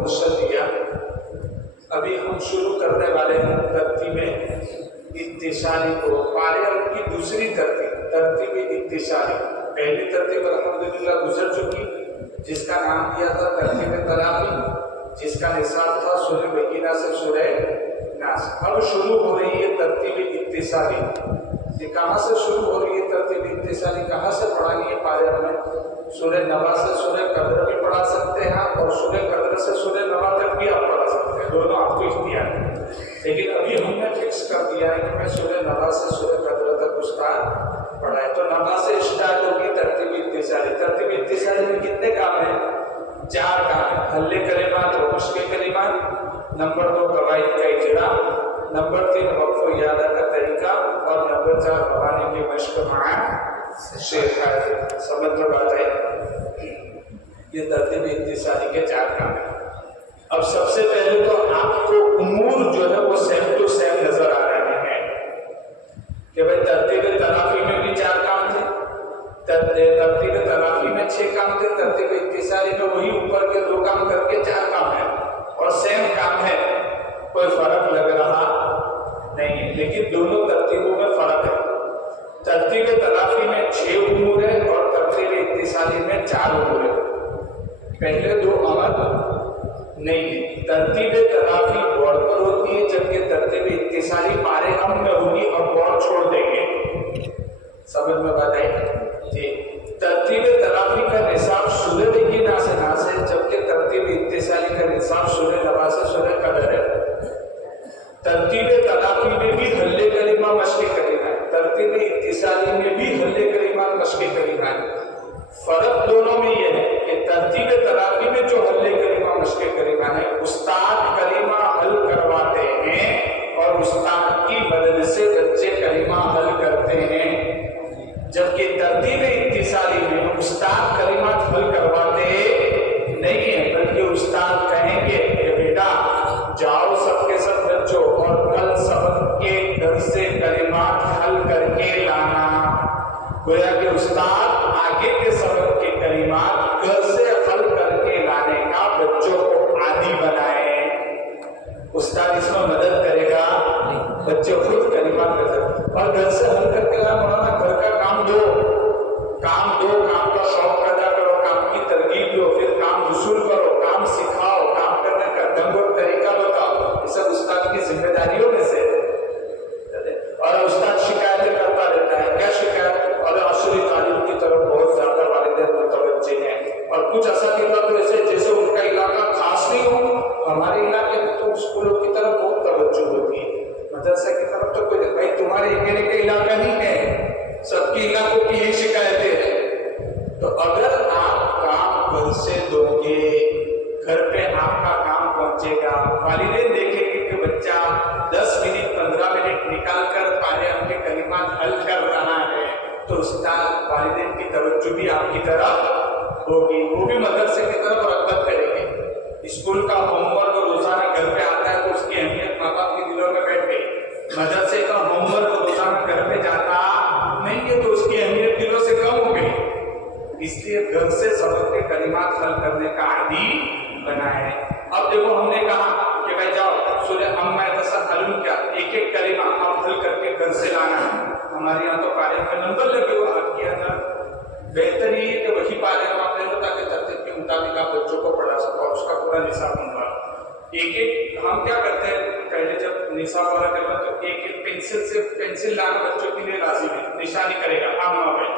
مرشدیہ۔ ابھی ہم شروع کرنے والے ہیں ترتیب اتصالی کو، پارے ان کی دوسری ترتیب اتصالی۔ پہلی ترتیب الحمدللہ گزر چکی، جس کا نام دیا تھا ترتیب تلاقی، جس کا نصاب تھا سورہ بقرہ سے سورہ ناس۔ اب شروع ہو رہی ہے ترتیب اتصالی۔ یہ کہاں سے شروع ہو رہی ہے ترتیب اتصالی؟ کہاں سے پڑھانی ہے پارے ہمیں؟ سورہ نبا سے سورہ قدر بھی پڑھا سکتے ہیں، اور سورہ قدر سے سورہ نبا تک بھی آپ پڑھا سکتے ہیں، دونوں آپ کو اختیار ہے۔ لیکن ابھی ہم نے فکس کر دیا ہے کہ میں سورہ نبا سے سورہ قدر تک اس کا پڑھا ہے۔ تو نبا سے اسٹارٹ ہوگی ترتیب اتصالی۔ ترتیب اتصالی میں کتنے کام ہیں؟ 4 کام ہیں: حل کلمات و مشق کلمات، نمبر 2 قواعد کا اجرا، نمبر 3 وقف و اعادہ کا طریقہ، اور نمبر 4 مبانی کی مشق مع شیخ ہے۔ سمجھ میں بات ہے؟ یہ ترتیب اتصالی کے 4 کام ہیں۔ اب سب سے پہلے تو آپ کو امور جو ہے وہ سیم ٹو سیم نظر آ رہے ہیں کہ بھائی ترتیب تلافی میں بھی 4 کام تھے، ترتیب تلافی میں 6 کام تھے، ترتیب اتصالی میں وہی اوپر کے 2 کام کر کے 4 کام ہے، اور سیم کام ہے، کوئی فرق لگ رہا نہیں ہے۔ لیکن دونوں ترتیبوں میں فرق ہے۔ ترتیب تلافی میں 6 امور ہے اور ترتیب اتصالی میں 4 امور ہے۔ پہلے 2 عمل نہیں ہے۔ ترتیب تلافی بورڈ پر ہوتی ہے، جبکہ ترتیب اتصالی پارے ہم میں ہوگی، اور بورڈ چھوڑ دیں گے۔ سمجھ میں بات آئی؟ جی۔ ترتیب تلافی کا نصاب سورہ بقرہ سے ناس ہے، جبکہ ترتیب اتصالی کا نصاب سورہ نبا سے سورہ قدر ہے۔ ترتیب تلافی میں بھی حل کلمہ مشق کلمہ ہے، ترتیب اتصالی میں بھی حل کلمہ مشق کلمہ ہے۔ فرق دونوں میں یہ ہے کہ ترتیب تلافی میں جو حل کلمہ مشق کلمہ ہے، استاد کلمہ حل کرواتے ہیں اور استاد کی مدد سے بچے کلمہ حل کرتے ہیں، جبکہ ترتیب اتصالی میں استاد کلمات حل کرواتے نہیں ہیں، بلکہ استاد کہیں گے کہ بیٹا جاؤ سب کے سب بچوں اور کل سبق کے گھر سے کلمات حل کر کے لانا۔ گویا کہ استاد آگے کے سبق کے کلمات گھر سے حل کر کے لانے کا بچوں کو عادی بنائے۔ استاد اس میں مدد کرے گا، بچے خود کلمات کر سکتے، اور گھر سے حل کر کے لانا مولانا گھر کا کام دو، کام کا شوق پیدا کرو، کام کی ترغیب دو، پھر کام وصول کرو، کام سکھاؤ، کام کرنے کا ڈھنگ اور طریقہ بتاؤ۔ یہ سب استاد کی ذمہ داریوں میں سے ہے۔ اور استاد شکایتیں کرتا رہتا ہے، کیا شکایت؟ اور عصری تعلیم کی طرف بہت زیادہ والدین متوجہ ہیں، اور کچھ اساتذہ تو ایسے جیسے ان کا علاقہ خاص نہیں ہو۔ ہمارے علاقے میں تو اسکولوں کی طرف بہت توجہ ہوتی ہے، مدرسہ کی طرف تو کوئی بھائی تمہارے اکیلے کا علاقہ نہیں ہے، سب کے علاقوں کی یہ شکایتیں ہیں۔ تو اگر آپ کام گھر سے دو گے، گھر پہ آپ کا کام پہنچے گا، والدین دیکھیں گے کہ بچہ 10 منٹ 15 منٹ نکال کر پارے ہم کے کلمات حل کر رہا ہے، تو استاد والدین کی توجہ بھی آپ کی طرف ہوگی، وہ بھی مدرسے کی طرف رغبت کریں گے۔ اسکول کا ہوم ورک روزانہ گھر پہ آتا ہے تو اس کی اہمیت ماں باپ کے دلوں میں بیٹھ گئی۔ مدرسے کا ہوم ورک روزانہ گھر پہ جاتا نہیں ہے تو اس کی اہمیت دلوں سے کم ہو گئی۔ اس لیے گھر سے سبق کے کلمات حل کرنے کا عادی بنائے۔ اب دیکھو ہم نے کہا کہ بھائی جاؤ سورہ اما یتساءلون کیا ایک ایک کلمہ آپ حل کر کے گھر سے لانا ہے۔ ہمارے یہاں تو پارے میں نمبر لگے ہوئے، آپ کے یہاں بہتر یہ ہے کہ وہی پارے ہم آپ لے لو تاکہ ترتیب کے مطابق آپ بچوں کو پڑھا سکو اور اس کا پورا نصاب بنوا۔ ایک ایک ہم کیا کرتے ہیں پہلے جب نصاب والا کرنا تو ایک ایک پینسل لانا بچوں کے لیے لازم ہے، نشانی کرے گا اما میں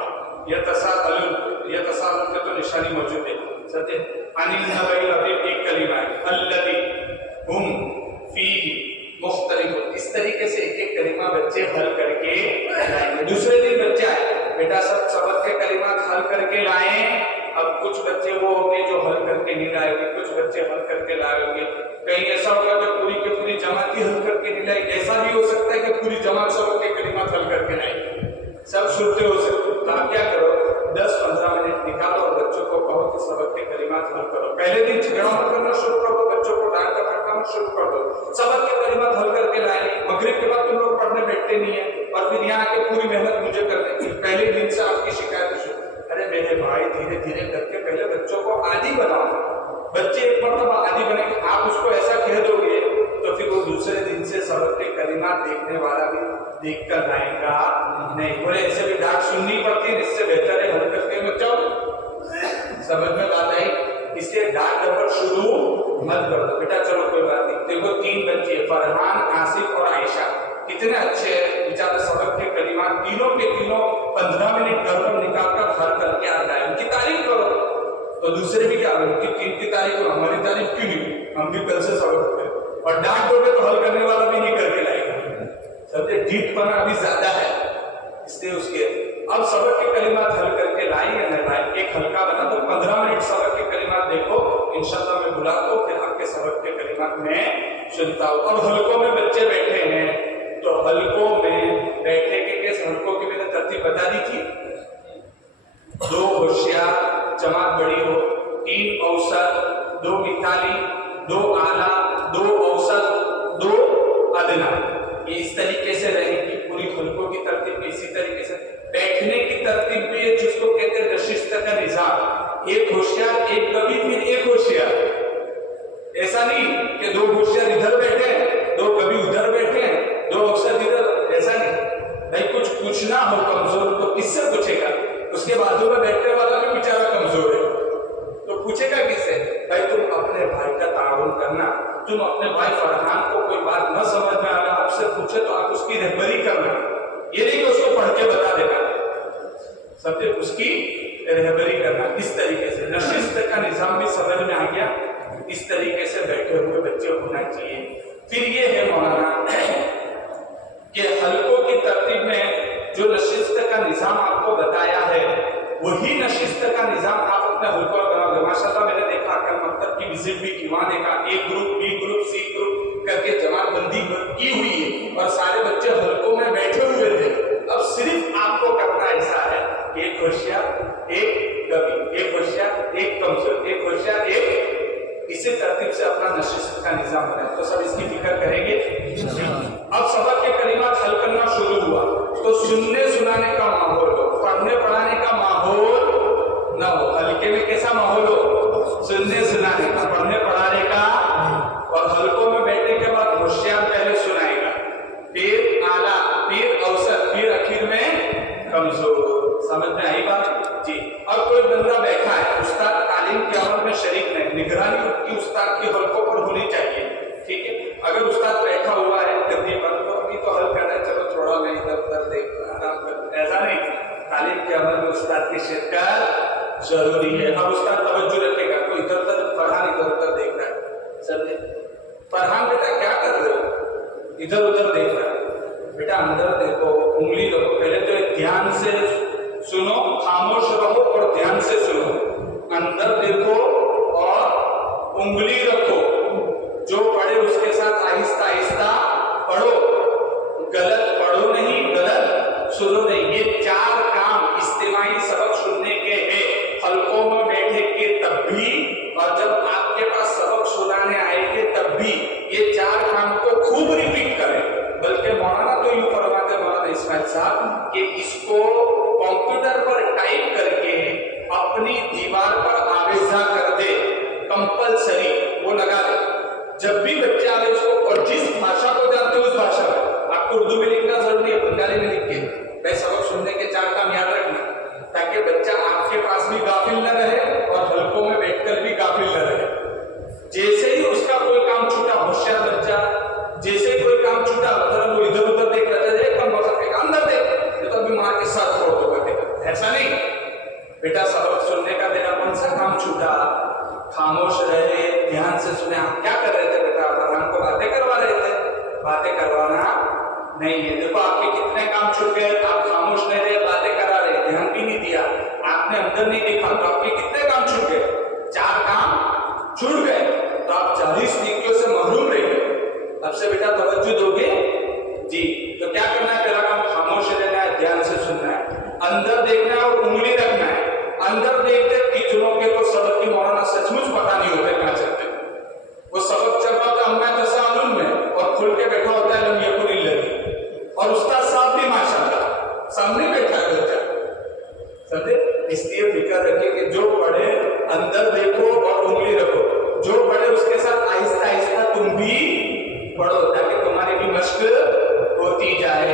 یتساءلون کا تو نشانی موجود ہے۔ سچے عن النبأ العظیم ایک کلمہ ہے، الذی ہم فیہ مختلف، اس طریقے سے ایک ایک کلمہ بچے حل کر کے لائیں گے۔ دوسرے دن بچہ ہے بیٹا سب سبق کے کلمات حل کر کے لائیں۔ اب کچھ بچے وہ ہوں گے جو حل کر کے نہیں لائے گے، کچھ بچے حل کر کے لائے ہوں گے، کہیں ایسا ہوگا کہ پوری کی پوری جماعت ہی حل کر کے نہیں لائی، ایسا بھی ہو سکتا ہے کہ پوری جماعت سبق کے کلمات حل کر کے لائی، سب صورتیں ہو سکتی۔ تو آپ کیا کرو 10-15 منٹ نکالو اور بچوں کو کہو کہ سبق کے کلمات حل کرو۔ پہلے دن جھگڑا مت کرنا شروع کر دو، بچوں کو ڈانٹ کر پڑھنا شروع کر دو، سبق کے کلمات حل کر کے لائیں۔ مغرب کے بعد تم لوگ پڑھنے بیٹھتے نہیں ہیں اور پھر یہاں آ کے پوری محنت مجھے کرنے کی، پہلے دن سے آپ کی شکایت شروع۔ ارے میرے بھائی دھیرے دھیرے کر کے پہلے بچوں کو عادی بناؤ، بچے ایک مرتبہ عادی بنے گے देख कर लाएगा नहीं। बोले ऐसे भी डांट सुननी पड़ती है, इससे बेहतर है हल करके मत जाओ। समझ में बात आई? इसलिए डांट डपट शुरू मत कर दो बेटा। चलो कोई बात नहीं। देखो 3 बच्चे फरहान, आसिफ और आयशा कितने अच्छे हैं बेचारे। सबक के कलिमात तीनों के तीनों 15 मिनट घर पर निकाल कर हल करके आ जाए, उनकी तारीफ करो। तो दूसरे भी क्या बोले कि 3 की तारीफ करो, हमारी तारीफ क्यों नहीं? हम भी कल से सबक पे और डांट दोगे तो हल करने वाला भी नहीं करके लाएगा। सबसे डीप पना अभी ज्यादा है, इसलिए उसके अब सबक के कलिमात हल करके लाई या नहीं लाई, एक हल्का बना तो 15 मिनट सबक के कलिमात देखो। इंशाल्लाह मैं बुलाता हूँ, फिर आपके सबक के कलिमात में सुनता हूँ। अब हल्कों में बच्चे बैठे हैं, तो हल्कों में बैठे के केस हल्कों की मैंने तरतीब बता दी थी। 2 होशियार जमात बड़ी हो, 3 औसत, 2 मिताली, 2 आला, 2 औसत, 2 अदना। ये इस तरीके से रहेगी पूरी हल्कों की तरतीब। इसी तरीके से बैठने की तरतीब भी है, जिसको कहते हैं नशिस्त का निजाम। एक होशियार, एक कवि, फिर एक होशियार। ऐसा नहीं कि 2 होशियार इधर बैठे हैं, 2 कवि उधर बैठे हैं, 2 औसत इधर, ऐसा नहीं। भाई कुछ पूछना हो कमजोर तो किससे पूछेगा? उसके बाजू में बैठने वाला भी बेचारा कमजोर है, तो पूछेगा किससे? भाई तुम अपने भाई का ताउन करना। तुम अपने भाई फरहान को कोई बात न समझ में आना, आपसे पूछे तो आप उसकी रहबरी करना। ये नहीं कि उसको पढ़ के बता देना, समझे? उसकी रहबरी करना। इस तरीके से नशिस्त का निजाम भी समझ में आ गया। इस तरीके से बैठे हुए बच्चे होना चाहिए। फिर ये है मौलाना कि हल्कों की तरतीब में जो नशिस्त का निजाम आपको बताया है, वही नशिस्त का निजाम आप अपने हल्कों में बनाओगे। माशाल्लाह मैंने देखा कल मकतब की विजिट भी की, वहां देखा A group, B group, C group करके जमात बंदी की हुई है और सारे बच्चे हल्कों में बैठे हुए थे। अब सिर्फ आपको करना ऐसा है, एक होशियार, एक कवि, एक होशियार, एक कमजोर, एक होशियार, एक, इसी तरतीब से अपना नशिस्त का निजाम बनाए। तो सब इसकी फिक्र करेंगे। अब सबक के कलिमात हल करना शुरू हुआ तो सुनने सुनाने का माहौल हो, पढ़ने पढ़ाने का माहौल न हो। हल्के में कैसा माहौल हो? सुनने सुनाने का, पढ़ने पढ़ाने का। और हल्कों में बैठने के बाद होशियार पहले सुनाएगा, फिर आला, फिर औसत, फिर आखिर में कमजोर। समझ में आई बात जी? अब कोई बंदा बैठा है, उस्ताद तालीम के अमल में शरीक नहीं, निगरानी उसकी उस्ताद की हल्कों पर होनी चाहिए। ठीक है, अगर उस्ताद बैठा हुआ है गद्दी पर तो अभी तो हल करना है, चलो थोड़ा मैं इधर उधर देख आराम कर, ऐसा नहीं। तालीम के अमल में उस्ताद की शिरकत जरूरी है। अब उस्ताद तवज्जो रखेगा, कोई इधर उधर, फरहान इधर उधर देख रहा है, समझे? फरहान बेटा क्या कर रहे हो? इधर उधर देख रहा है। बेटा अंदर देखो, उंगली रखो। पहले तो ध्यान से सुनो, खामोश रहो और ध्यान से सुनो। अंदर देखो और उंगली रखो। जो पढ़े उसके साथ आहिस्ता आहिस्ता पढ़ो, गलत पढ़ो नहीं, गलत सुनो नहीं। ये 4 काम इज्तिमाई सबक सुनने के हैं, हल्कों में बैठे के तब भी और जब आपके पास सबक सुनाने आएंगे तब भी। ये 4 काम को खूब रिपीट करें। बल्कि मौलाना तो यूं फरमाते, मौलाना इस्माइल साहब, कि इसको कंप्यूटर पर टाइप करके अपनी दीवार पर आवेजा कर दे, कंपलसरी वो लगा दे। जब भी बच्चे आवे उसको, और जिस भाषा को जानते हो उस भाषा में, आपको उर्दू में लिखना जरूरी है, बंगाली में लिख के भाई सबक सुनने के 4 काम याद रखना, ताकि बच्चा आपके पास भी गाफिल न रहे और हल्कों में बैठकर भी गाफिल न रहे। जैसे ही उसका कोई काम छूटा, होशियार बच्चा जैसे ही कोई काम छूटा, मतलब वो इधर उधर देख रहा है, कम वक्त के अंदर देख, तो अभी मार के साथ छोड़ दो करके, ऐसा नहीं। बेटा सबक सुनने का तेरा कौन सा काम छूटा? खामोश रहे, ध्यान से सुने। आप क्या कर रहे थे बेटा? फरहान को बातें करवा रहे थे। बातें करवाना नहीं है। देखो आपके कितने काम छूट गए, आप खामोश नहीं रहे, बातें करा रहे, ध्यान भी नहीं दिया, आपने अंदर नहीं देखा, तो आपके कितने काम छूट गए? 4 काम छूट गए, तो आप 40 नेकियों से महरूम रहे। अब से बेटा तवज्जो दोगे जी, तो क्या करना है? पहला काम खामोश रहना है, ध्यान से सुनना है, अंदर देखना है और उंगली रखना है। अंदर देखते किचनों के तो सबक की मौलाना सचमुच पता नहीं होता कहां चलते। वो सबक चल रहा होता अम्मा तसानुन में और खुल के बैठा होता है लम यकुन इल्लल्लाह, और उस्ताद साहब भी माशाअल्लाह सामने बैठा है बच्चा, समझे? इसलिए फिक्र रखिए कि जो पढ़े अंदर देखो और उंगली रखो, जो पढ़े उसके साथ आहिस्ता आहिस्ता तुम भी पढ़ो, ताकि तुम्हारी भी मश्क होती जाए।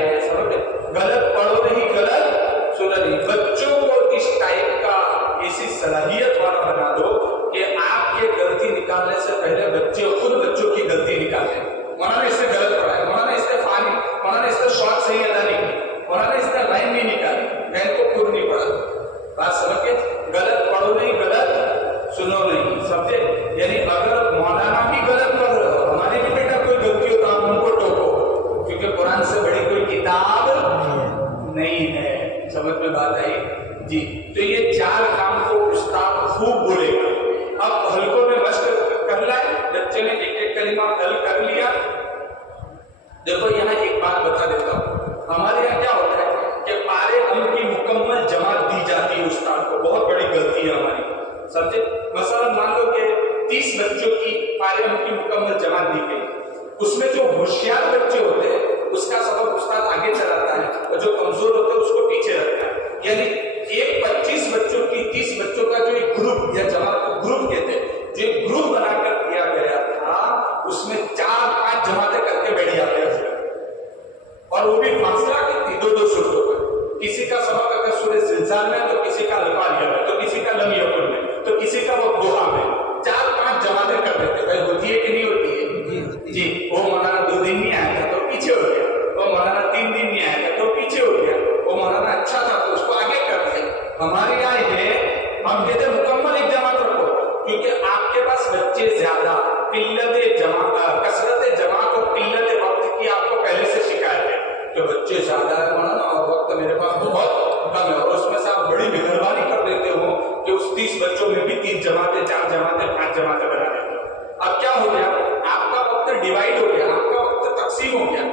کلمہ حل کر لیا. دیکھو یہاں ایک بات بتا دیتا ہوں، ہمارے یہاں کیا ہوتا ہے کہ پارے ہم کی مکمل جماعت دی جاتی ہے استاد کو. بہت بڑی غلطی ہے ہماری، سمجھے. مثلا مان لو کہ 30 بچوں کی پارے ہم کی مکمل جماعت دی گئی، اس میں جو ہوشیار بچے ہوتے ہیں اس کا سبب استاد آگے چلاتا ہے اور جو کمزور ہوتے ہیں اس کو پیچھے رکھتا ہے. یعنی ایک 25 بچوں کی 30 بچوں کا جو ایک گروپ یا جماعت کو گروپ کہتے ہیں، جو ایک گروپ بنا کر دیا گیا تھا، اس میں 4-5 جماعتیں کر کے بیٹھ جاتے ہیں اور وہ بھی فاصلہ کتنی 2-2 سورتوں پر. کسی کا سبق اگر سورہ زلزال میں تو کسی کا الفاتحہ میں، تو کسی کا لم یکن میں، تو کسی کا وہ دوحہ میں. 4-5 جماعتیں کر دیتے. بھائی ہوتی ہے کہ نہیں ہوتی ہے؟ جی. وہ مولانا 2 دن نہیں آیا تھا تو پیچھے ہو گیا، وہ مولانا 3 دن نہیں آیا تھا تو پیچھے ہو گیا، وہ مولانا اچھا تھا تو اس کو آگے کر دیا. ہمارے یہاں ہے ہم کہتے ہیں مکمل ایک جماعت رکھو، کیونکہ آپ کے پاس بچے زیادہ، قلت جماعت، کثرت جماعت اور قلت وقت کی آپ کو پہلے سے شکایت ہے کہ بچے زیادہ ہے مولانا اور وقت میرے پاس بہت کم ہے، اور اس میں سے آپ بڑی مہربانی کر دیتے ہو کہ اس 30 بچوں میں بھی 3 جماعتیں 4 جماعتیں 5 جماعتیں بنا دیتے ہو. اب کیا ہو گیا؟ آپ کا وقت ڈیوائڈ ہو گیا، آپ کا وقت تقسیم ہو گیا.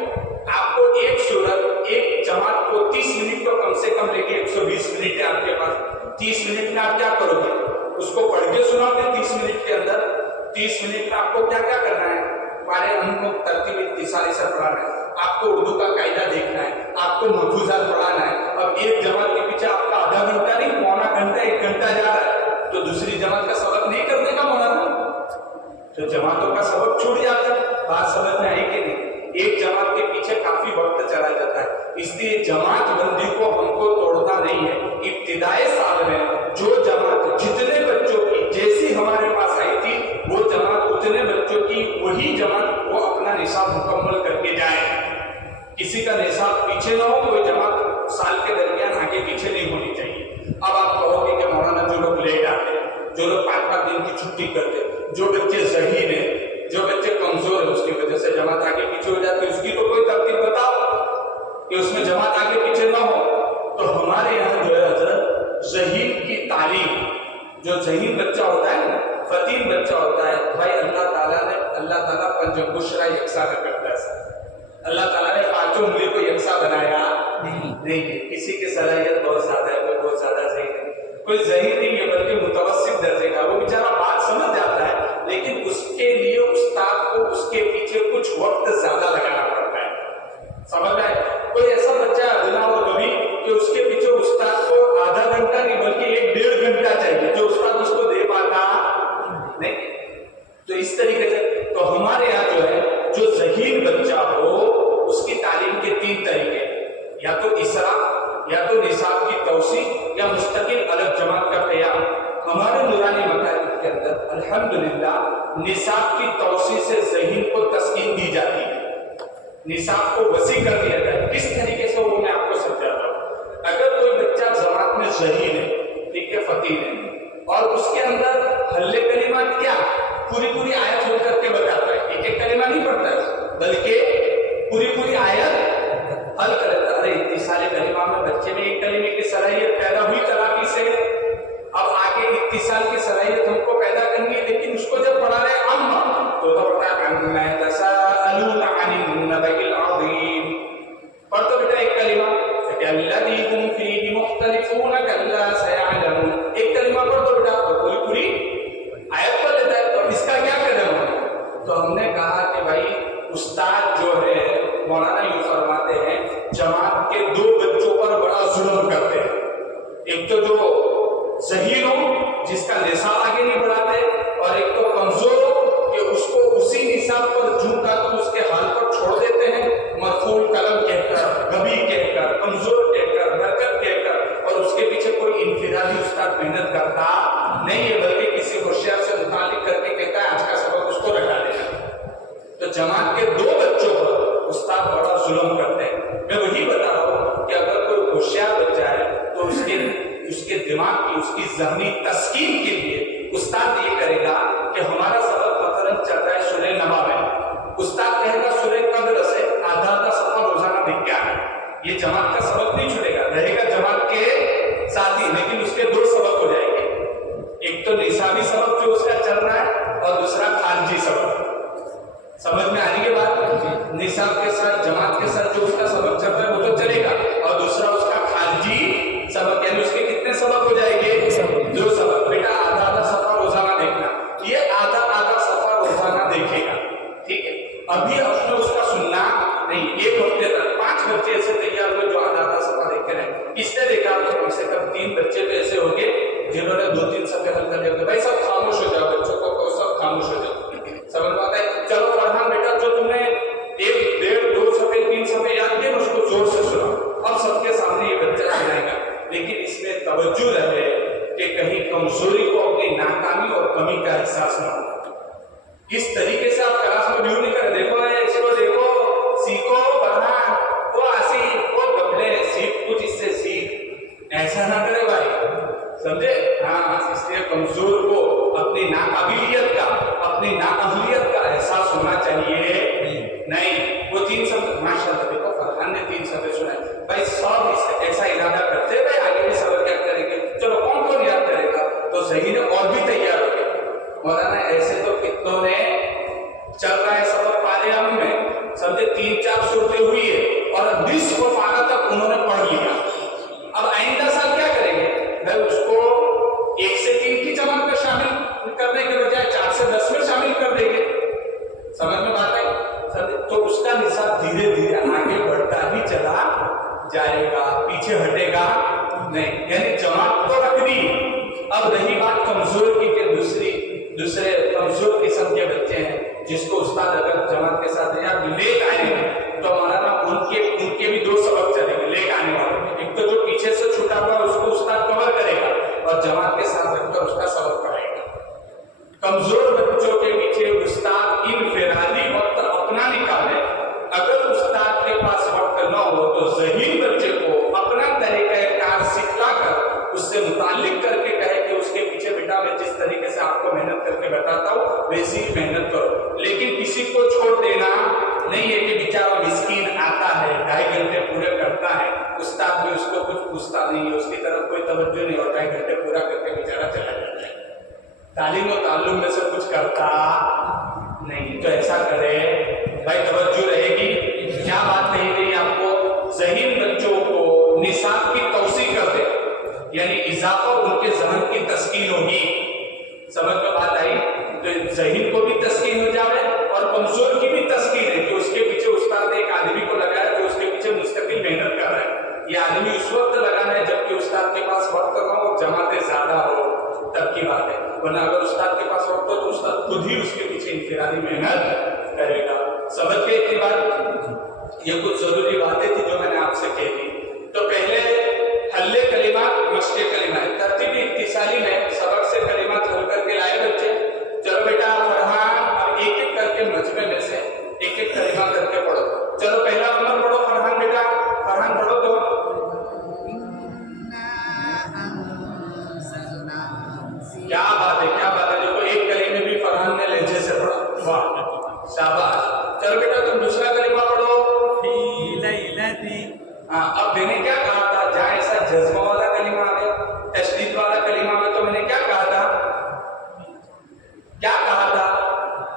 آپ کو ایک صورت ایک جماعت کو 30 منٹ تو کم سے کم لے کے 120 منٹ ہے آپ کے پاس. 30 منٹ میں آپ کیا کرو گے؟ اس کو پڑھ کے سنا کے 30 منٹ کے اندر 30 منٹ میں آپ کو کیا کیا کرنا ہے؟ پارے ہم کو ترتیب اتصالی سے پڑھانا ہے، آپ کو اردو کا قاعدہ دیکھنا ہے، آپ کو محفوظات پڑھانا ہے. اب ایک جماعت کے پیچھے آپ کا آدھا گھنٹہ نہیں، پونا گھنٹہ 1 گھنٹہ جا رہا ہے تو دوسری جماعت کا سبق نہیں کرنے کا مولانا، تو جماعتوں کا سبق چھوٹ جاتا ہے. بات سمجھ میں آئی کہ نہیں؟ ایک جماعت کے پیچھے کافی وقت چلا جاتا ہے. اس لیے جماعت بندی کو ہم کو توڑنا نہیں ہے. ابتدائی سال میں جو جماعت جتنے بچوں کی جیسی ہمارے پاس آئی تھی وہ جماعت اتنے بچوں کی وہی جماعت وہ اپنا نصاب مکمل کر کے جائے. کسی کا نصاب پیچھے نہ ہو، کوئی جماعت سال کے درمیان آگے پیچھے نہیں ہونی چاہیے. اب آپ کہو گے کہ مولانا جو لوگ لیٹ آتے ہیں، جو لوگ 5 دن کی چھٹی کرتے ہیں، جو بچے ذہین ہیں، جو بچے کمزور ہیں، اس کی وجہ سے جماعت آگے پیچھے ہو جاتی ہے، اس کی تو کوئی ترتیب بتاؤ کہ اس میں جماعت آگے پیچھے نہ ہو. تو ہمارے یہاں جو ہے حضرت ذہین کی تعلیم، جو ذہین بچہ ہوتا ہے نا، فتین بچہ ہوتا ہے، بھائی اللہ تعالیٰ پنجگشرا یکساں نہ کرتا ہے. اللہ تعالیٰ نے 5 انگلی کو یکساں بنایا نہیں. کسی کی صلاحیت بہت زیادہ ہے، کوئی بہت زیادہ ذہین ہے، کوئی ذہین نہیں ہے بلکہ متوسط درجے کا. وہ بیچارہ بات سمجھ جاتا ہے لیکن اس کے لیے استاد کو اس کے پیچھے کچھ وقت زیادہ لگانا پڑتا ہے. سمجھ میں آئے؟ کوئی ایسا بچہ ادنا اور کبھی کہ اس کے پیچھے استاد کو آدھا گھنٹہ نہیں بلکہ 1-1.5 گھنٹہ چاہیے، جو استاد اس کو دے پاتا نہیں. تو اس طریقے سے تو ہمارے یہاں جو ہے جو ذہین بچہ ہو اس کی تعلیم کے 3 طریقے، یا تو اسراء، یا تو نصاب کی توسیع، یا مستقل الگ جماعت کا قیام. ہمارے نورانی مکاتب کے اندر الحمدللہ نصاب کی توسیع سے ذہین کو تسکین دی جاتی ہے، نصاب کو وسیع کر دیا جاتا ہے. کس طریقے سے وہ میں آپ کو سمجھاتا ہوں. اگر کوئی بچہ جماعت میں ذہین ہے، ٹھیک ہے، فقیر ہے، اور اس کے اندر حل کلمات کیا پوری آیت ہو کر کے بتاتا ہے، ایک کلمہ نہیں پڑھتا ہے بلکہ پوری آیت حل کرتا ہے. ارے اتصال کلمہ میں بچے میں ایک کلمے کی صلاحیت پیدا ہوئی تلاقی سے، اب آگے اتصال کی صلاحیت ہم کو پیدا کرنی ہے، لیکن اس کو جب پڑھا رہے تو پڑھتا ہے عَمَّا يَتَسَاءَلُونَ عَنِ النَّبَإِ الْعَظِيمِ. پڑھ تو بیٹا ایک کلمہ الَّذِي هُمْ فِيهِ مُخْتَلِفُونَ كَلَّا سَيَعْلَمُونَ. ایک کلمہ پڑھ تو بیٹا تو پوری آیت پڑھ لیتا ہے. تو اس کا کیا کرنا ہے؟ تو ہم نے کہا کہ بھائی استاد جو ہے مولانا یوں فرماتے ہیں جماعت کے 2 بچوں پر بڑا ظلم کرتے ہیں. ایک تو جو ذہین ہو جس کا نصاب آگے نہیں بڑھاتے، اور ایک تو کمزور ہو کہ اس کو اسی نصاب پر جوں کا تو اس کے حال پر چھوڑ دیتے ہیں، مرفوع قلم کہہ کر، غبی کہہ کر، کمزور کہہ کر، برکت کہہ کر، اور اس کے پیچھے کوئی انفرادی استاد محنت کرتا نہیں ہے بلکہ کسی ہوشیار سے متعلق کر کے کہتا ہے آج کا سبق اس کو رکھا دینا. تو جماعت کے 2 بچوں پر استاد بڑا ظلم کرتے ہیں. میں وہی بتا رہا ہوں کہ اگر کوئی ہوشیار بچہ ہے تو اس کے دماغ کی، اس کی ذہنی تسکین کے لیے استاد یہ کرے گا کہ ہمارا سبق مثلا چل رہا ہے سورہ نبا میں، استاد کہے گا سورہ قدر سے آدھا صفحہ روزانہ دکھ گیا ہے. یہ جماعت کا سبق نہیں چھوڑے گا، رہے گا جماعت کے ساتھ ہی، لیکن اس کے 2 سبق ہو جائیں گے. ایک تو نصابی سبق جو اس کا چل رہا ہے اور دوسرا خارجی سبق. समझ में आ रही है बात? निसाब के साथ जमात के साथ जो उसका सबक चल रहा है वो तो चलेगा, और दूसरा उसका खारजी सबक, यानी उसके कितने सबक हो जाएंगे? 2 सबक। बेटा आधा आधा सफा रोजाना देखना, ये आधा आधा सफा रोजाना देखेगा, ठीक है? अभी अपने उसका सुनना नहीं, 1 हफ्ते तक 5 बच्चे ऐसे तैयार हुए जो आधा आधा सफा देख रहे हैं। किसने देखा? तो कम से कम 3 बच्चे तो ऐसे हो गए जिन्होंने 2-3 सफे हल कर लिया। भाई सब खामोश हो जाओ, बच्चों को सब खामोश हो जाओ, समझ में आता है? चलो फरहान बेटा, जो तुमने 1, 1.5, 2 सफे 3 सफे याद किए, उसको जोर से सुनाओ। अब सबके सामने ये बच्चा सुनाएगा, लेकिन इसमें तवज्जो रहे कि कहीं कमजोरी को, अपनी नाकामी और कमी का एहसास ना हो। इस तरीके से आप क्लास में व्यू नहीं करें, देखो इसको देखो, सीखो, पढ़ा, वो आसिफ, वो गबले, सीख कुछ इससे सीख, ऐसा ना करे भाई, समझे? हाँ, इसलिए कमजोर को अपनी नाकाबिलियत का, अपनी नाअहलियत का एहसास होना चाहिए। नहीं, वो 3 शब्द माशाअल्लाह, देखो फरहान ने 3 शब्द सुनाए भाई, सब ऐसा इरादा करते भाई आगे भी सबक याद करेंगे, चलो कौन कौन याद करेगा? तो सही ने और भी तैयार हो गए। मौलाना ऐसे तो कितनों ने चल रहा है सबक पारे हम में, समझे 3-4 सूरतें हुई है और 20 को पारा तक उन्होंने पढ़ लिया। अब आइंदा साल क्या करेंगे भाई? उसको 1 से 3 की जमात में शामिल करने के बजाय 4 से 10 में शामिल कर देंगे। समझ में बात है? तो उसका निसाब धीरे धीरे आगे बढ़ता ही चला जाएगा, पीछे हटेगा नहीं, यानी जमात तो रख दी। अब रही बात कमजोर की के दूसरे कमजोर किस्म के बच्चे हैं जिसको उस्ताद अगर जमात के साथ या लेट आएंगे तो हमारा उनके भी 2 सबक चलेंगे लेट आने वाले। एक तो जो पीछे से छूटा हुआ उसको उस्ताद कवर करेगा और जमात के साथ रखकर उसका सबक पढ़ाएगा। कमजोर बच्चों के पीछे उस्ताद इनफिरादी वक्त अपना निकाले, अगर उस्ताद के पास वक्त न हो तो ज़हीन बच्चे को अपना तरीक़ाकार सिखलाकर उससे मुताल्लिक करके कहे कि उसके पीछे बेटा मैं जिस तरीके से आपको मेहनत करके बताता हूँ वैसी ही मेहनत करो। लेकिन किसी को छोड़ देना नहीं है कि बेचारा मिस्कीन आता है 2.5 घंटे पूरे करता है, उस्ताद भी उसको कुछ पूछता नहीं है, उसकी तरफ कोई तवज्जो नहीं और 2.5 घंटे पूरा करके बेचारा चला जाता है, तालीम और ताल्लुम में से कुछ करता नहीं। तो ऐसा करे भाई, तवज्जो रहेगी। क्या बात कही गई आपको? ज़हीन बच्चों को निसाब की तौसीक कर दे, यानी इजाफा उनके ज़हन की तस्कीन होगी। समझ में बात आई? तो ज़हीन को भी तस्कीन हो जाए और कमजोर की भी तस्कीन है कि उसके पीछे उस्ताद ने एक आदमी को लगाया जो उसके पीछे मुस्तकिल मेहनत कर रहा है। ये आदमी उस वक्त लगाना है जबकि उस्ताद के पास वक्त ना हो, जमातें ज्यादा हो, तब की बात है। वरना अगर उस्ताद के पास वक्त हो तो उस्ताद खुद ही उसके पीछे इनफिरादी मेहनत करेगा। समझ के इतनी बात? ये कुछ जरूरी बातें थी जो मैंने आपसे कह दी। तो पहले हल्ले कलिमात, मश्के कलिमात, तरतीब इत्तिसाली में सबक से कलिमात हल करके लाए बच्चे। चलो बेटा फरहान अब एक एक करके मजमे में से एक एक कलिमा करके पढ़ो। चलो पहला नंबर पढ़ो फरहान बेटा, फरहान पढ़ो तो। क्या बात है, क्या बात है, देखो एक कलीमे भी फरहान ने लहजे से पढ़ा, वाह शाबाश। चलो बेटा तुम दूसरा कलिमा पढ़ो। हाँ, अब मैंने क्या कहा था, जहाँ ऐसा जज्बा वाला कलिमा आ गया, तशदीद वाला कलिमा में, तो मैंने क्या कहा था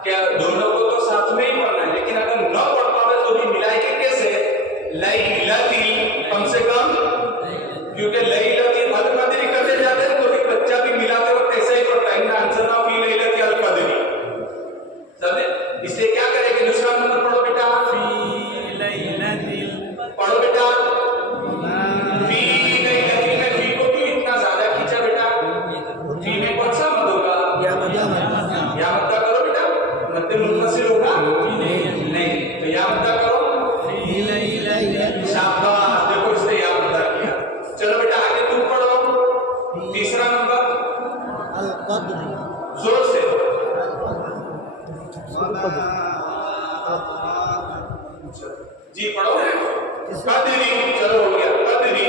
कि दोनों को तो साथ में ही पढ़ना है, लेकिन अगर न पढ़ पावे तो भी मिलाएंगे कैसे? लैलती कम से कम, क्योंकि लैलती अल कदरी करते जाते हैं तो फिर बच्चा भी मिलाते वक्त ऐसा ही पढ़ता है, आंसर ना फी लैलती अल कदरी, समझे? इसलिए क्या करेंगे? दूसरा नंबर पढ़ो बेटा, पढ़ो बेटा। फी लैलती में फी को क्यों इतना ज्यादा खींचा बेटा? फी में कौन सा मद होगा? या मद्दा करो बेटा, मद्दे मुनफसिल होगा नहीं, तो या मद्दा करो। शाबाश, देखो इसने या मद्दा किया। चलो बेटा आगे तुम पढ़ो तीसरा नंबर, जोर से जी पढ़ो। कदरी, चलो हो गया कदरी।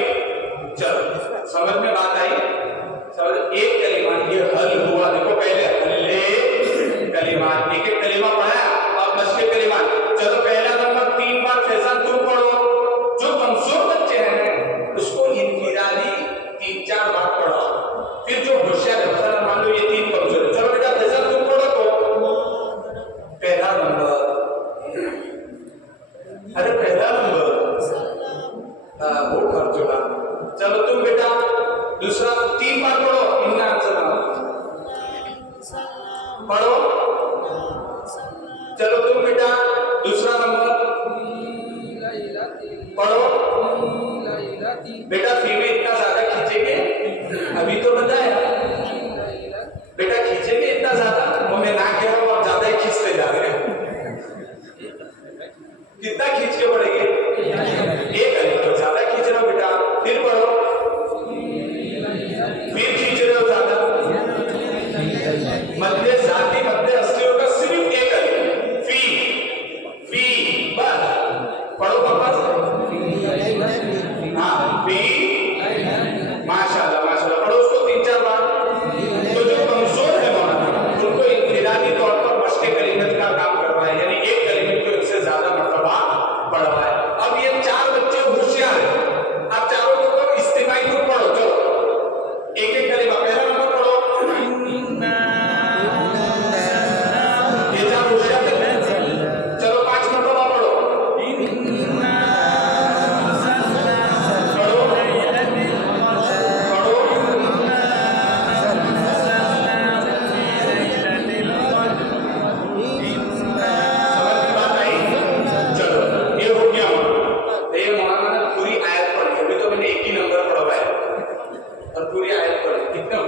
चलो समझ में बात आई? समझ? एक कलिमा ये हल हुआ, देखो पहले हल्ले कलिमा, एक एक कलिमा पढ़ा और मश्के कलिमा। चलो पहला नंबर 3 बार फैजान तुम पढ़ो। जो कमजोर बच्चे हैं उसको इनफिरादी 3-4 बार पढ़ो, फिर जो होशियार है, मान लो ये 3 कमजोर है, चलो बेटा फैजान तुम पढ़ो। तो पहला नंबर चलो तुम बेटा दूसरा नंबर पढ़ो। बेटा फी में इतना ज्यादा खींचेंगे, अभी तो बताया बेटा खींचेंगे इतना ज्यादा, वो मैं ना कह रहा हूं आप ज्यादा ही खींचते जा रहे हैं। कितना खींच के पढ़ेंगे? एक अलिफ तो ज्यादा खींच रहे हो बेटा, फिर पढ़ो, फिर खींच रहे हो ज्यादा, मध्य जाति मध्य अस्थियों का सिर्फ एक अलिफ फी फी बस पढ़ो पापा। हाँ फी माशाल्लाह माशाल्लाह पढ़ो उसको 3-4 बार। तो जो कमजोर है मौलाना उनको इब्तिदाई तौर पर मश्क कलिमत का काम करना है, यानी एक कलिमत को एक से ज्यादा मर्तबा पढ़ना है। अब ये 4 बच्चे होशियार हैं, आप चारों को इस्तिमाई को पढ़ो, चलो एक एक कलिमा। पहला नंबर पढ़ो, ये 4 होशियार हैं, चलो 5 मर्तबा पढ़ो,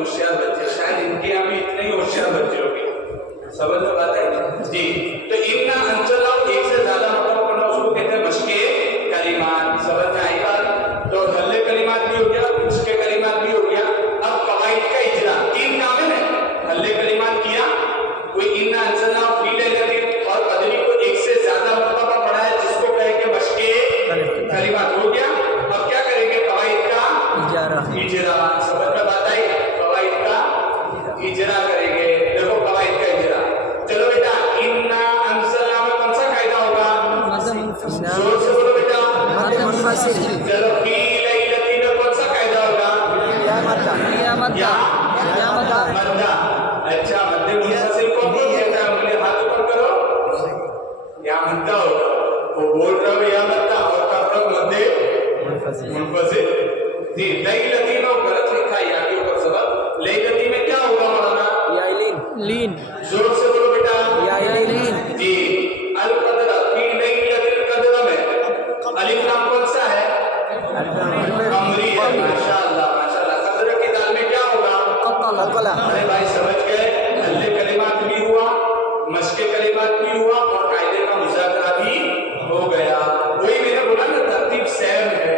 होशियार बच्चे, शायद इनके यहाँ भी इतने ही होशियार बच्चे होंगे, समझ में बात है जी। तो इन्ना अंचला एक से ज्यादा मतलब पढ़ना उसको कहते हैं मश्के कलिमात, समझ में आई बात? तो हल्ले कलिमात भी हो गया, मश्के कलिमात भी हो गया। अब कवाइद का इजरा 3 काम है, हल्ले कलिमात किया, कोई इन्ना अंचला फीले और कदरी को एक से ज्यादा मर्तबा पढ़ा है जिसको कहे के मश्के कलिमात हो गया। अब क्या करेंगे? कवाइद का इजरा, समझ में बात आई? इजरा करेंगे, देखो कवाइद का इजरा। चलो बेटा इन्ना अंसलना में कौन सा कायदा होगा? जोर से बोलो बेटा। चलो फी लैलती में कौन सा कायदा होगा? या मद्दा। अच्छा मध्य मुनफसिल को कौन कहता है? उंगली हाथ ऊपर करो, या मद्दा होगा, वो बोल रहा हो या मद्दा और कर रहा हो मध्य मुनफसिल जी। लैलती में गलत लिखा है, या के ऊपर सबब लैलती में क्या होगा मौलाना? लीन। जोर से बोलो बेटा। लीन जी। अल कदर फी लैलतिल कदर में अलिफ नाम कौन सा है? अमरी है। माशाअल्लाह माशाअल्लाह। कदर की दाल में क्या होगा? अरे भाई समझ गए, हल्ले कलिमात भी हुआ, मश्के कलिमात भी हुआ और कायदे का मुज़ाकरा भी हो गया। वही मैंने बोला ना तरतीब सेम है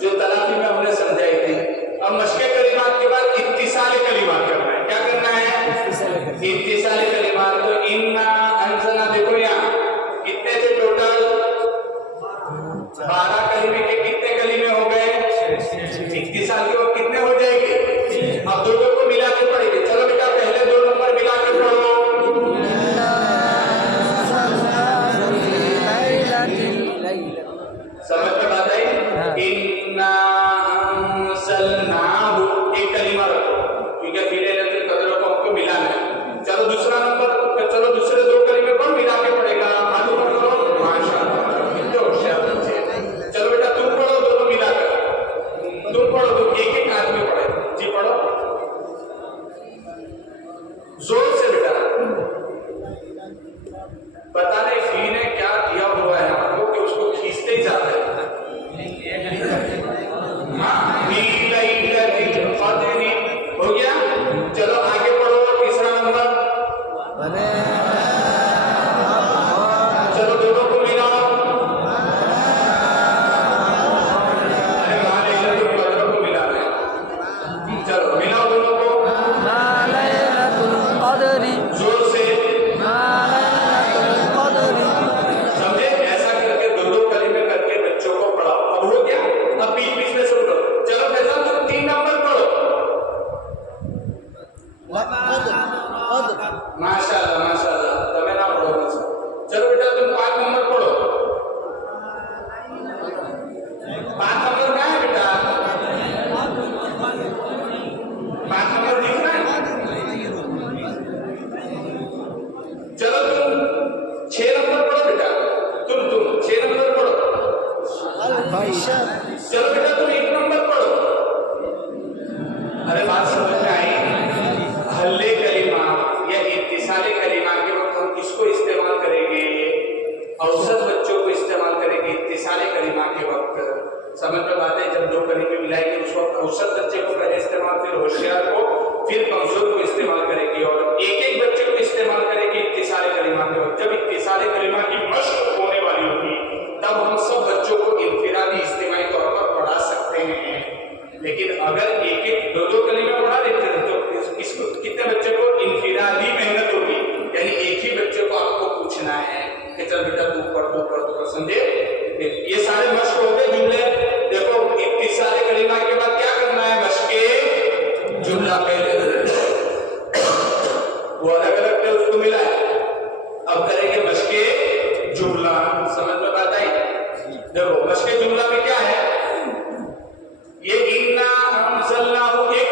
जो तलाफी में हमने समझाई थी। अब मश्के कलिमात के बाद इत्तिसाल कलिमात करना है। क्या करना है? इत्तिसाल कलिमात। तो इन्ना अंजना देखो यहाँ कितने थे टोटल? 12 कलिमे के कितने कलिमे हो गए? इत्तिसाल के बाद कितने हो जाएंगे? अब दोनों को मिला के पढ़ेंगे। चलो बेटा पहले 2 नंबर मिला के पढ़ो। समझ में बात आई? इन्ना अंसलनाहु एक कलिमा रखो, क्योंकि फी लैलतिल कदर को हमको मिलाना है। चलो दूसरा नंबर, चलो दूसरे 2 कलिमे कौन मिला के पढ़ेगा? मालूम करो। माशाअल्लाह कितने होशियार बच्चे। चलो बेटा तुम पढ़ो, दोनों मिलाकर तुम पढ़ो, तुम एक एक हाथ में पढ़े जी। पढ़ो जोर से बेटा। पता नहीं फी ने क्या किया हुआ है आपको कि उसको खींचते ही जाता है। हो गया? चलो आगे पढ़ो तीसरा नंबर। चलो दोनों को मिलाओ। अरे कदरों को मिलाना है। चलो मिलाओ दोनों को जोर से। औसत बच्चे को पहले इस्तेमाल, फिर होशियार को, फिर कमजोर को इस्तेमाल करेगी और एक एक बच्चे को इस्तेमाल करेगी इत्तिसाल कलिमा के वक्त। जब इत्तिसाल कलिमा की मशक होने वाली होगी तब हम सब बच्चों को इनफिरादी इज्तिमाई तौर पर पढ़ा सकते हैं। लेकिन अगर एक एक दो दो कलिमा पढ़ा देते हैं तो इसको कितने बच्चे को इनफिरादी मेहनत होगी, यानी एक ही बच्चे को आपको पूछना है कि चल बेटा तू पढ़, समझे? ये सारे मशक हो गए जुमले। देखो इत्तिसाल कलिमा के बाद क्या करना है, मशके जुमला पहले वो अलग अलग थे उसको मिला है, अब करेंगे मशके जुमला। समझ में बात आई? देखो मशके जुमला में क्या है, ये इन्ना अंज़लनाहु एक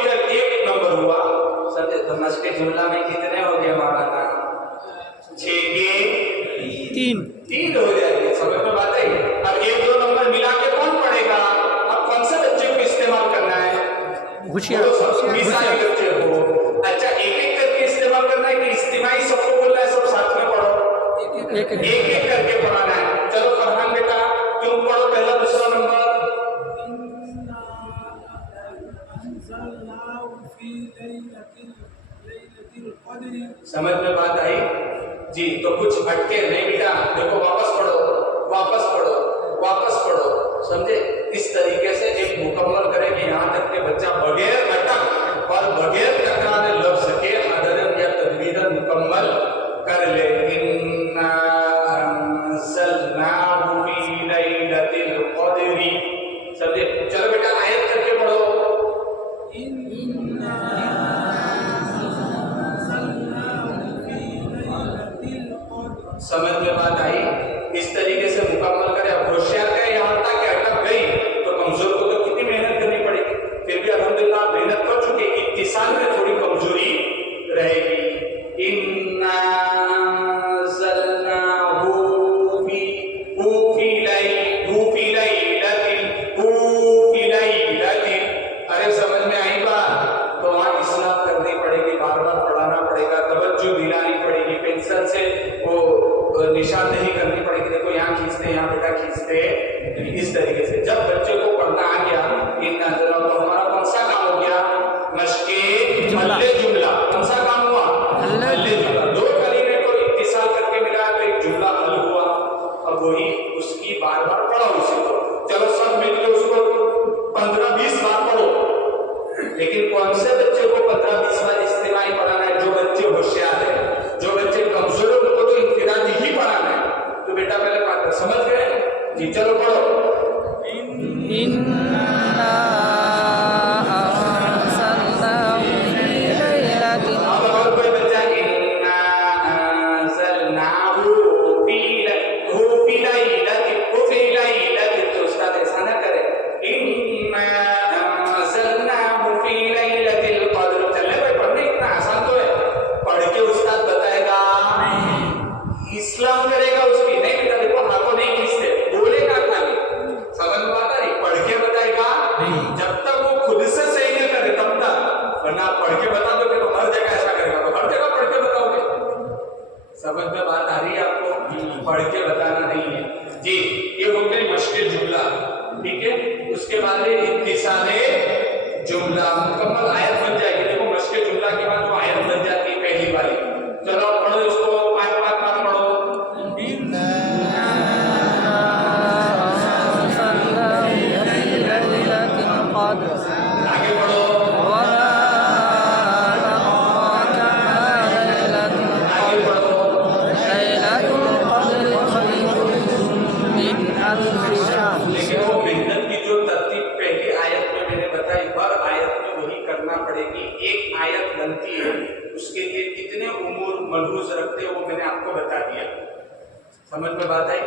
नंबर हुआ, समझे? तो मशके जुमला में कितने हो गए हमारा? 6 के 3 हो जाएंगे। समझ में बात आई? अब एक दो नंबर मिला के कौन पढ़ेगा? अब कौन से बच्चे को इस्तेमाल करना है? होशियार मिसाली बच्चे को। अच्छा एक एक करके इस्तेमाल करना है कि इस्तिमाई सबको बोलना है, सब साथ में पढ़ो? एक एक करके पढ़ाना है। चलो फरहान बेटा तुम पढ़ो पहला दूसरा नंबर। समझ में बात आई जी? तो कुछ अटके नहीं बेटा, देखो वापस पढ़ो, वापस पढ़ो, वापस पढ़ो, समझे? इस तरीके से एक मुकम्मल करेंगे यहाँ तक के बच्चा बगैर अटक और बगैर टकराने लफ्ज के अदरन या तदबीरन मुकम्मल कर ले। इन्ना अंज़लनाहु फी लैलतिल क़द्री, समझे? चलो बेटा आयत करके पढ़ो। समझ में बात आई? इस तरीके से मुकम्मल करें। अब होशियार का यहाँ तक कि अटक गई तो कमजोर को तो कितनी मेहनत करनी पड़ेगी, फिर भी अल्हम्दुलिल्लाह मेहनत कर चुके, इत्तिसाल में थोड़ी कमजोरी रहेगी। इन्ना अंज़लनाहु फी लैलतिल, अरे समझ में आई बात? तो वहाँ इस्लाह करनी पड़ेगी, बार बार पढ़ाना पड़ेगा, तवज्जो दिलानी पड़ेगी, पेंसिल से वो निशानदेही करनी पड़ेगी। देखो यहाँ खींचते, यहाँ बेटा खींचते, इस तरीके से जब बच्चे को पढ़ना आ गया इतना जरा, तो हमारा कौन सा काम हो गया? मशके हल्ले जुमला। कौन सा काम हुआ? हल्ले जुमला। दो कलीमे को इत्तिसाल करके मिला तो एक जुमला हल हुआ। अब वही उसकी बार बार पढ़ो उसी को। चलो सब मिलकर उसको 15-20 बार पढ़ो, लेकिन कौन से बच्चे को 15-20 बार इस्तिमाई पढ़ाना है? जो बच्चे होशियार है, जो बच्चे कमजोर है उनको तो इनफिरादी ही पढ़ाना है। तो बेटा पहले बात समझ गए जी? चलो पढ़ो। अब और कोई बच्चा इन्ना अंज़लनाहु फी लैलतिल, तो उस्ताद ऐसा ना करे। इन्ना अंज़लनाहु फी लैलतिल क़द्र, चले भाई पढ़ने इतना आसान तो है, पढ़ के उस्ताद बताएगा, इस्लाम करेगा उसकी नहीं बेटा। देखो हाथों नहीं खींचते, बोलेगा खाली, समझ में आता नहीं, पढ़ के बताएगा जब तक वो खुद से सही नहीं करे तब तक, वरना पढ़ के बता दोगे तो हर जगह ऐसा करेगा, तो हर जगह पढ़ के बताओगे। समझ में बात आ रही है आपको? पढ़ के बताना नहीं है जी। ये हो गई मशके जुमला, ठीक है? उसके बाद इत्तिसाले जुमला, मुकम्मल आयत बन जाएगी। देखो मशके जुमला के बाद वो आयत बन जाती है पहली वाली। चलो पढ़ो इसको, 5-5 बार पढ़ो। आगे पढ़ो, आगे पढ़ो। लेकिन वो मेहनत की जो तरतीब पहली आयत में मैंने बताई, हर आयत में वही करना पड़ेगी। एक आयत बनती है उसके लिए कितने उमूर मलहूज रखते हैं वो मैंने आपको बता दिया। समझ में बात आई?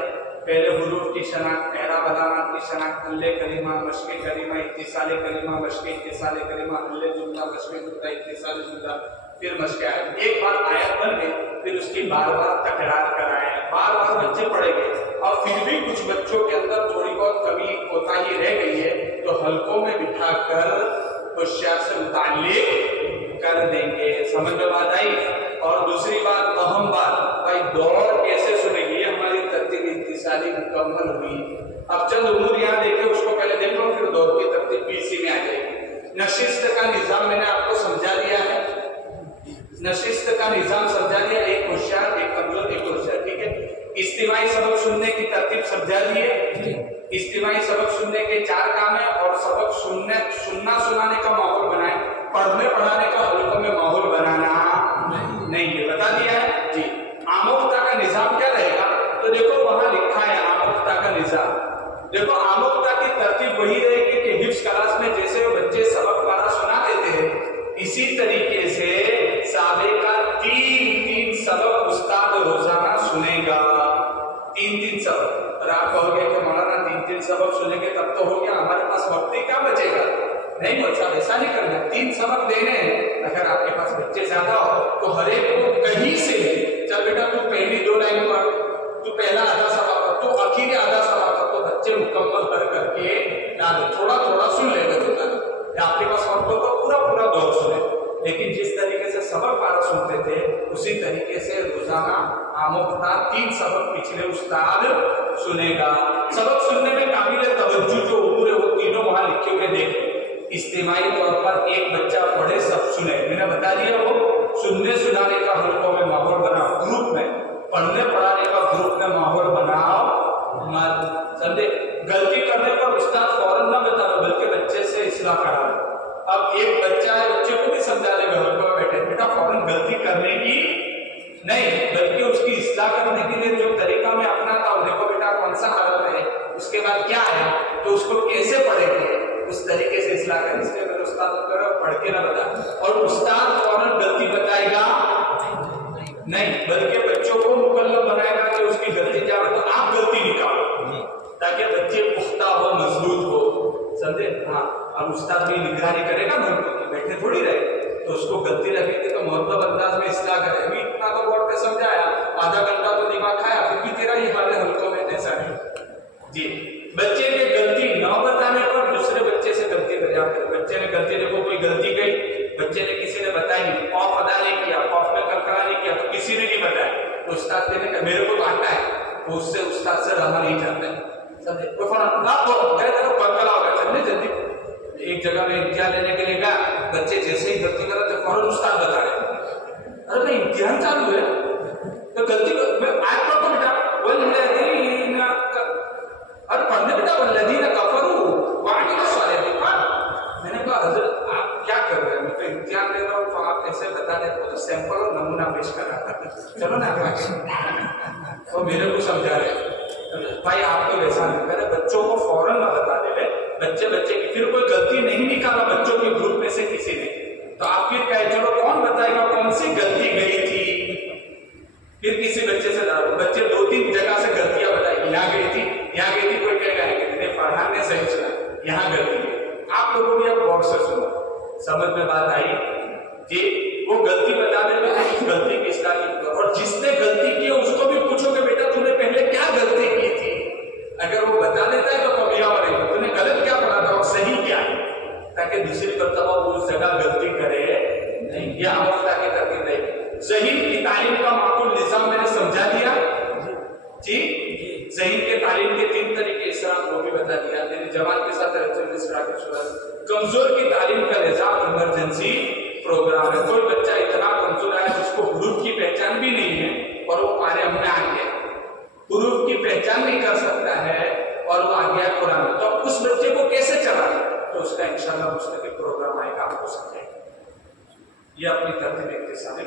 पहले हुरूफ की शनाख्त, एराब अलामात की शनाख्त, हल्ले कलीमा, मशके कलीमा, इत्तिसाले कलीमा, मशके इत्तिसाले कलीमा, हल्ले जुमला, मशके जुमला, इत्तिसाले जुमला, फिर मशके आयत। एक बार आयत बन गई फिर उसकी बार बार तकरार कराए, बार बार बच्चे पढ़ेंगे। और फिर भी कुछ बच्चों के अंदर थोड़ी बहुत कमी कोताही रह गई है तो हल्कों में बिठाकर होशियार से मुताल्लिक कर देंगे। समझ में बात आई? और दूसरी बात, अहम बात, भाई दौर कैसे सुनेगी? ये हमारी तरतीब इत्तिसाली मुकम्मल हुई। अब चंद उमूर यहाँ देखे, उसको पहले देख लो, फिर दौर की तरतीब पीसी में आ जाएगी। नशिस्त का निजाम मैंने आपको समझा दिया है, नशिस्त का निजाम समझा दिया, एक होशियार एक कमजोर एक होशियार, ठीक है। इस्तिमाई सबक सुनने की तरतीब समझा दी है। इस्तिमाई सबक सुनने के 4 काम है और सबक सुनना सुनाने का माहौल बनाए, पढ़ने पढ़ाने का हल्कों में माहौल बनाना नहीं, ये बता दिया है जी। आमोक्ता का निजाम क्या रहेगा, तो देखो वहां लिखा है आमोक्ता का निजाम। देखो आमोक्ता की तरतीब वही रहेगी कि हिफ्ज क्लास में जैसे बच्चे सबक पारा सुना देते हैं, इसी तरीके से साबे का 3 सबक उस्ताद रोजाना सुनेगा, 3 सबक। और आप कहोगे कि मौलाना 3 सबक सुनेंगे तब तो हो गया, हमारे पास वक्त ही क्या बचेगा। नहीं बच्चा, ऐसा नहीं करना, 3 सबक देने हैं। अगर आपके पास बच्चे ज्यादा हो तो हर एक को कहीं से, चल बेटा तू पहली 2 लाइन पढ़, तू पहला आधा सवाल पढ़, तू आखिरी आधा सवाल पढ़, तो बच्चे मुकम्मल कर करके थोड़ा थोड़ा सुन लेगा तो आपके पास वक्त हो तो पूरा दौर सुने। लेकिन जिस तरीके से सबक पारा सुनते थे उसी तरीके से रोजाना आमोक्ता 3 सबक पिछले उस्ताद सुनेगा। सबक सुनने में काबिल तवज्जो जो उम्र है वो तीनों वहां लिखे हुए देखें। इज्तिमाई तौर पर एक बच्चा पढ़े सब सुने, मैंने बता दिया, वो सुनने सुनाने का हल्कों में माहौल बनाओ, ग्रुप में पढ़ने पढ़ाने का ग्रुप में माहौल बनाओ मत, समझे। गलती करने पर उस्ताद फौरन ना बता दो, बल्कि बच्चे से इस्लाह करा। अब एक बच्चा है, बच्चे को भी समझा देगा हल्कों में बैठे, बेटा फौरन गलती करने की नहीं, बल्कि उसकी इस्लाह करने के लिए जो तरीका मैं अपनाता हूँ, देखो बेटा कौन सा हालत है, उसके बाद क्या है, तो उसको कैसे पढ़ेंगे उस तरीके से इस्लाह करें। इसलिए मेरे उस्ताद को पढ़ के ना बता, और उस्ताद फौरन गलती बताएगा नहीं, बल्कि बच्चों को मुकल्लफ बनाएगा कि उसकी गलती क्या है तो आप गलती निकालो, ताकि बच्चे पुख्ता हो, मजबूत हो, समझे। हाँ, अब उस्ताद भी निगरानी करेगा ना, बैठे थोड़ी रहे, तो उसको गलती लगेगी तो मुहद्दब अंदाज में इस्लाह करे। अभी इतना तो बोर्ड पे समझाया, आधा घंटा तो दिमाग खाया, फिर भी तेरा ही हाल है हल्कों में, ऐसा नहीं जी। बच्चे के गलती न बताने पर दूसरे बच्चे से गलती कर जाते हैं। बच्चे ने गलती, देखो कोई गलती गई, बच्चे ने किसी ने बताई नहीं, खौफ अदा नहीं किया, खौफ में कलकला नहीं किया, तो किसी ने नहीं बताया, तो उस्ताद ने कहा मेरे को तो आता है, तो उससे उस्ताद से रहा नहीं जाता है, समझे। कोई फौरन ना तो कलकला होगा, चलने जल्दी। एक जगह में इम्तिहान लेने के लिए गया, बच्चे जैसे ही गलती करा तो फौरन उस्ताद बता रहे, अरे भाई इम्तिहान चालू है तो गलती मैं आज पढ़ता बेटा, वल्लज़ीना, और पढ़ने बेटा वल्लज़ीना कफरू वामिलु सालिहात। मैंने कहा हजरत आप क्या कर रहे हैं, मैं तो इम्तिहान दे रहा हूँ, तो आप कैसे बता रहे हो, तो सैंपल और नमूना पेश कर रहा था, चलो ना तो मेरे को समझा रहे भाई आप तो वैसा नहीं करे, बच्चों को फौरन ना बता दे, बच्चे की फिर कोई गलती नहीं निकाला बच्चों के ग्रुप में से किसी ने, तो आप फिर कहे चलो कौन बताएगा कौन सी गलती गई थी, फिर किसी बच्चे से डालो, बच्चे 2-3 जगह से गलतियां बताएगी, यहाँ गई थी कोई कहेगा कि फरहान ने सही सुना, यहाँ गलती है। आप लोगों ने अब गौर से सुना, समझ में बात आई जी। वो गलती बता देगा तो उस गलती की इस्लाह की, और जिसने गलती की उसको भी पूछोगे बेटा तूने पहले क्या गलती की थी, अगर वो बता देता है तो कबिरा बनेगा, तूने गलत क्या पढ़ा था और सही क्या है, ताकि दूसरी मर्तबा वो उस जगह गलती करे नहीं। यह आमोक्ता की तरकीब है। ज़हीन की तालीम का माकूल निजाम मैंने समझा दिया जी। ज़हीन के तालीम के 3 तरीके इस्लाम वो भी बता दिया, मेरी जमात के साथ कमजोर की तालीम का निजाम इमरजेंसी प्रोग्राम है। कोई बच्चा इतना कमजोर है जिसको हुरूफ की पहचान भी नहीं है और वो पारे हमने आ गया, हुरूफ की पहचान नहीं कर सकता है और वो आ गया कुरान, तो उस बच्चे को कैसे चलाना, तो उसका इंशाअल्लाह मुस्तकिल प्रोग्राम आएगा, आपको समझाएगा। ये अपनी तरतीब के साथ